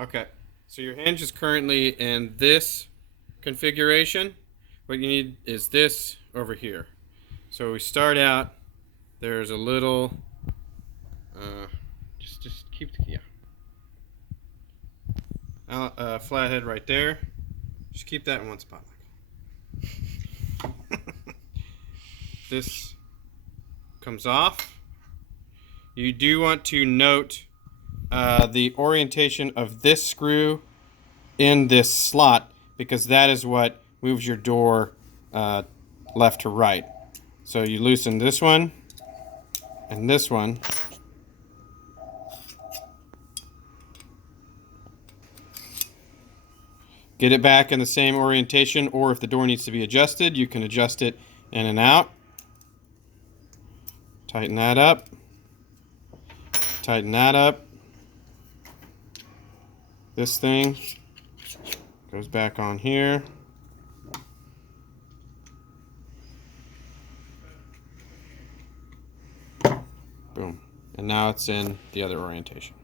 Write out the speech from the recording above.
Okay, so your hinge is currently in this configuration. What you need is this over here. So we start out, there's a little, just keep, yeah, flathead right there. Just keep that in one spot. This comes off. You do want to note the orientation of this screw in this slot because that is what moves your door left to right. So you loosen this one and this one. Get it back in the same orientation, or if the door needs to be adjusted, you can adjust it in and out. Tighten that up. Tighten that up. This thing goes back on here. Boom. And now it's in the other orientation.